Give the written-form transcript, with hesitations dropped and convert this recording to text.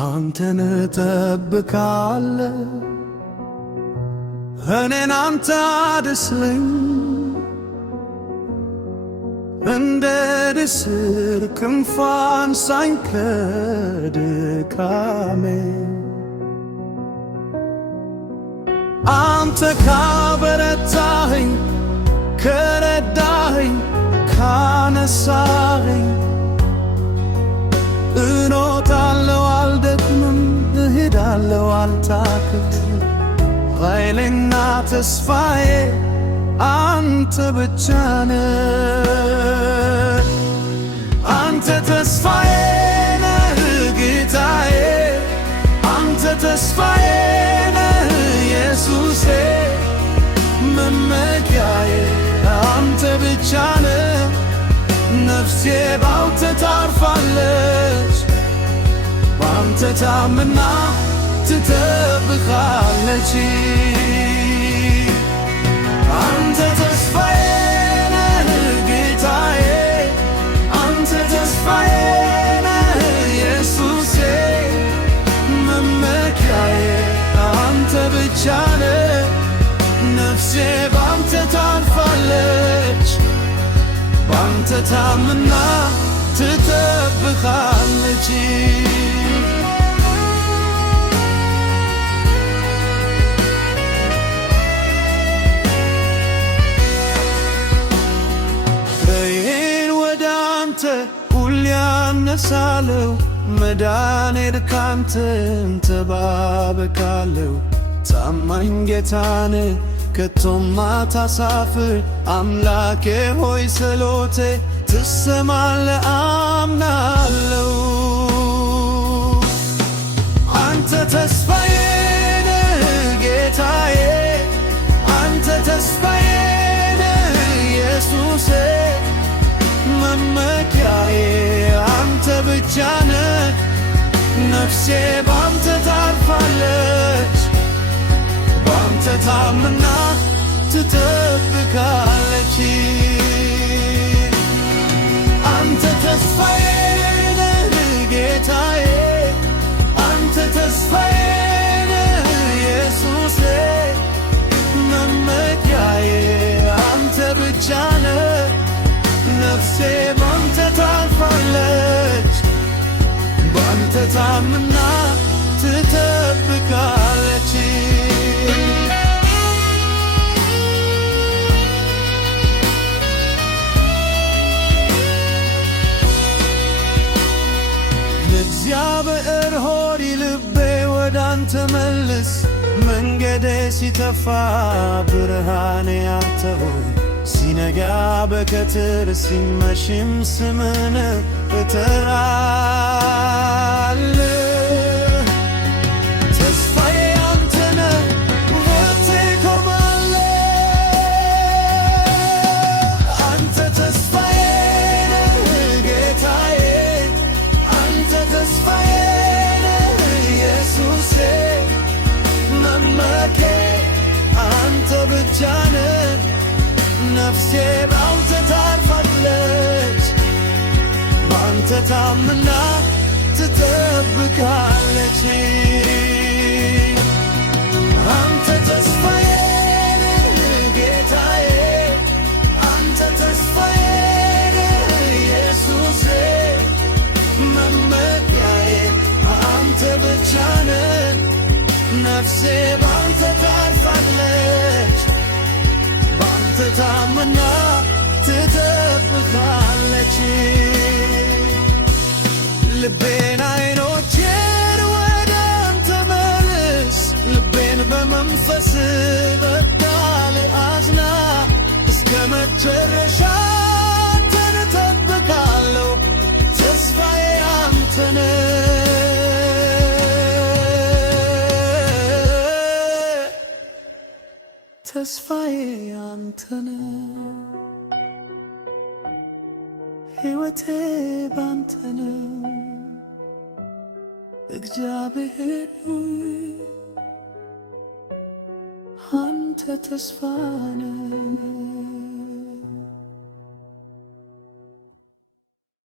አንተን እጠብቃለሁ እኔን አንተ አድስለኝ እንደ ንስር ክንፏን ሳይከድካሜ አንተ ካበረታኸኝ ከረዳኸኝ ካነሳኸኝ እኖታለሁ አልደክምም እሄዳለሁ አልታክትም ኃይሌና ተስፋዬ አንተ ብቻ ነህ አንተ ተስፋዬ ነህ ጌታዬ አንተ ተስፋዬ ነህ ኢየሱሴ መመኪያዬ አንተ ብቻ ነህ ነፍሴ ባንተ ታርፋለች ባንተ ታምና ትጠብቃለች አንተ ተስፋዬ ነህ ጌታዬ አንተ ተስፋዬ ነህ ኢየሱሴ መመኪያዬ አንተ ብቻ ነህ ነፍሴ ባንተ ታርፋለች ባንተ ታምና ትጠብቃለች ሁሌ አነሳለሁ መዳኔን ካንተ እንተባበካለሁ ታማኝ ጌታን ከቶም ማታሳፍር አምላኬ ሆይ ጸሎቴ ትሰማለህ አምናለሁ አንተ ተስፋዬ ነህ ጌታዬ አንተ ተስፋዬ ነህ ኢየሱሴ መመኪያዬ አንተ ብቻ ነህ ነፍሴ ባንተ ታርፋለች ባንተ ታምና ትጠብቃለች አንተ ተስፋዬ ነህ ጌታዬ አንተ ተስፋዬ ነህ ኢየሱሴ መመኪያዬ አንተ ብቻ ነህ ነፍሴ ባንተ ታርፋለች ባንተ ታምና ትጠብቃለች ለእግዚአብሔር ሆይ ልቤ ወዳንተ መልስ መንገዴ ሲተፋ ብርሃኔ አንተ ሆይ ሲነጋ በቀትር ሲመሽም ስምህን እጠራለሁ ተስፋዬ አንተ ነህ ወጥቼ እቆማለሁ አንተ ተስፋዬ ነህ ጌታዬ አንተ ተስፋዬ ነህ ኢየሱሴ መመኪያዬ አንተ ብቻ ነህ ነፍሴ ባንተ ታርፋለች ባንተ ታምና ትጠብቃለች አንተ ተስፋዬ ነህ ጌታዬ አንተ ተስፋዬ ነህ ኢየሱሴ መመኪያዬ አንተ ብቻ ነህ ነፍሴ ባንተ ታርፋለች ታምና ትጠብቃለች ልቤን አይኖቼን ወደ አንተ መልስ ልቤን በመንፈስ በቃል አዝና እስከ መጨረሻ አንተን እጠብቃለሁ ተስፋዬ አንተ ነህ ተስፋዬ አንተ ነህ ሕይወቴ ባንተ ነው እግዚአብሔር አንተ ተስፋ ነህ